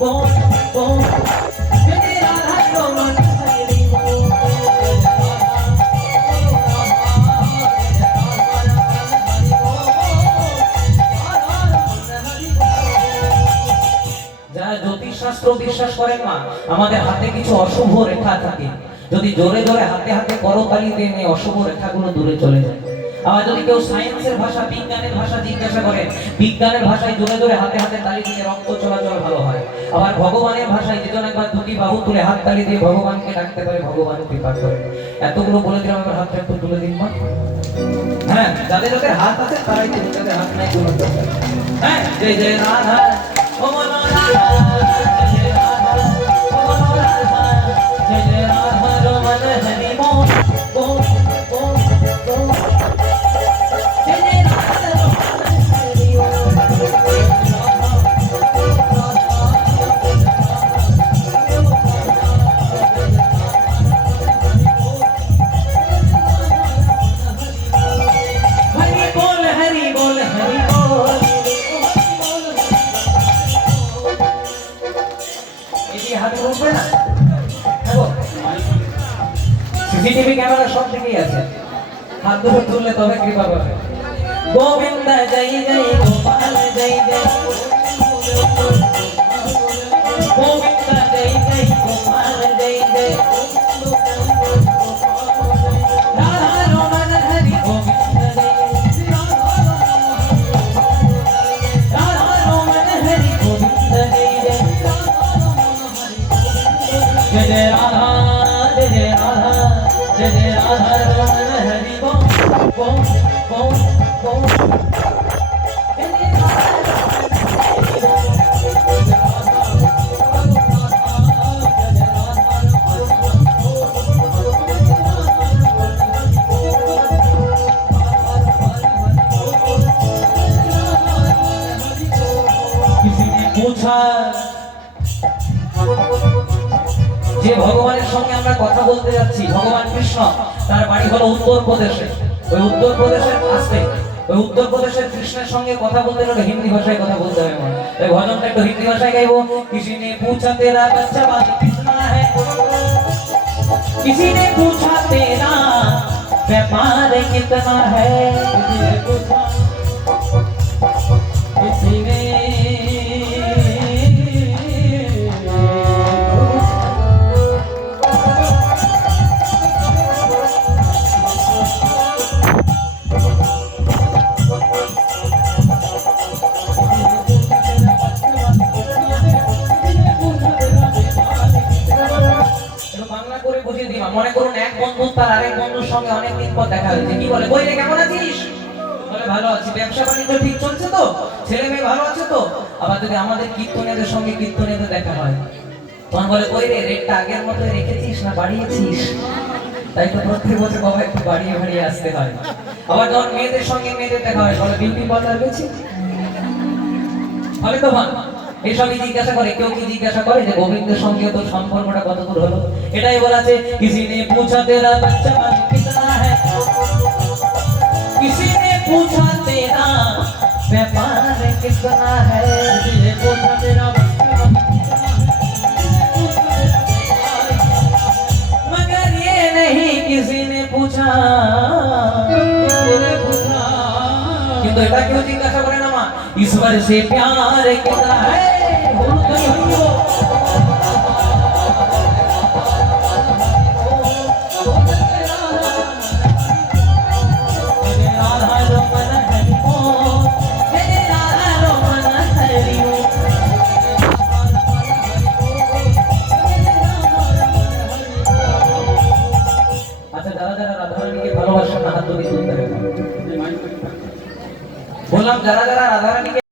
बोल बोल जय राधा रमन हरि बोल যারা জ্যোতিষ শাস্ত্র বিশ্বাস করেন না, আমাদের হাতে কিছু অশুভ রেখা থাকে, যদি জোরে জোরে হাতে হাতে করতালি দিয়ে এই অশুভ রেখাগুলো দূরে চলে যায়। আবার যদি কেউ সায়েন্সের ভাষা, বিজ্ঞানের ভাষা জিজ্ঞাসা করেন, বিজ্ঞানের ভাষায় জোরে জোরে হাতে হাতে তালি দিয়ে রক্ত চলাচল ভালো হয়। আবার ভগবানের ভাষায় যেজন একবার দুটি বাহু তুলে হাত তালি দিয়ে ভগবানকে ডাকতে পারে, ভগবান কৃপা করে। এতগুলো বলে দিলাম, আমার হাতটা একটু তুলে দিন মা। হ্যাঁ, যাদের যাদের হাত আছে তারাই দিন, যাদের হাত নাই তুলে দিন। হ্যাঁ, জয় জয় রাধা ও মনো রাধা, জয় রাধা ও মনো রাধা, জয় জয় রাধা রমন হরি बोल बोल बोल बोल जय जय राधा रमन हरि बोल हरि बोल हरि बोल। ये हाथ ऊपर ना देखो, सीसीटीवी कैमरा सब दिखेই আছে, हाथ দুটো তুললে তবে কৃপা করবে। গোবিন্দ জয় জয় গোপাল জয় জয়, গোবিন্দ জয় জয় গোপাল জয় জয়, রাধা রমন হরি গোবিন্দ জয় রাধা রমন হরি গোবিন্দ জয় জয়, जय जय राधा जय जय राधा जय जय राधा रमन हरि बोल बोल बोल बोल जय जय राधा किसी ने पूछा যে ভগবানের সঙ্গে আমরা কথা বলতে যাচ্ছি, ভগবান কৃষ্ণ, তার বাড়ি হলো উত্তরপ্রদেশে। ওই উত্তরপ্রদেশের আসতে, ওই উত্তরপ্রদেশের কৃষ্ণের সঙ্গে কথা বলতে গেলে হিন্দি ভাষায় কথা বলতে হবে। তাই ভজনটা একটু হিন্দি ভাষায় গাইবো। किसी ने पूछा तेरा बच्चा बात कितना है, किसी ने पूछा तेरा व्यापार कितना है, किसी ने पूछा, किसी ने মনে করুন এক বন্ধু তার আরেক বন্ধুর সঙ্গে অনেকদিন পর দেখা হয়েছে, কি বলে, কই রে কেমন আছিস? বলে ভালো আছি। ব্যবসা বাণিজ্য ঠিক চলছে তো? ছেলে মেয়ে ভালো আছে তো? আবার যদি আমাদের কীর্তনীয়দের সঙ্গে কীর্তনীয়দের দেখা হয়, তখন বলে কই রে রেটটা আগের মতোই রেখেছিস না বাড়িয়েছিস? তাই তো প্রত্যেক বছর বাবা একটু বাড়িয়ে বাড়িয়ে আসতে হয়। আবার যখন মেয়েদের সঙ্গে মেয়েদের দেখা হয়, বলে বিউটি পার্লার গেছি? বলে তো ভালো। এসবই জিজ্ঞাসা করে। কেউ কি জিজ্ঞাসা করে যে গোবিন্দের সঙ্গে তোর সম্পর্কটা কত দূর হলো? এটাই বলা আছে, किसी ने पूछा तेरा बच्चा मन कितना है, किसी ने पूछा तेरा व्यापार कितना है, किसी ने पूछा तेरा बच्चा मन कितना है, मगर ये नहीं किसी ने पूछा, কিন্তু এটা কেউ জিজ্ঞাসা করে না মা, ईश्वर से प्यार कितना है। আচ্ছা, যারা যারা রাধারানীকে ভালোবাসেন হাত তুলে তুলতে হবে। বললাম যারা যারা রাধারানীকে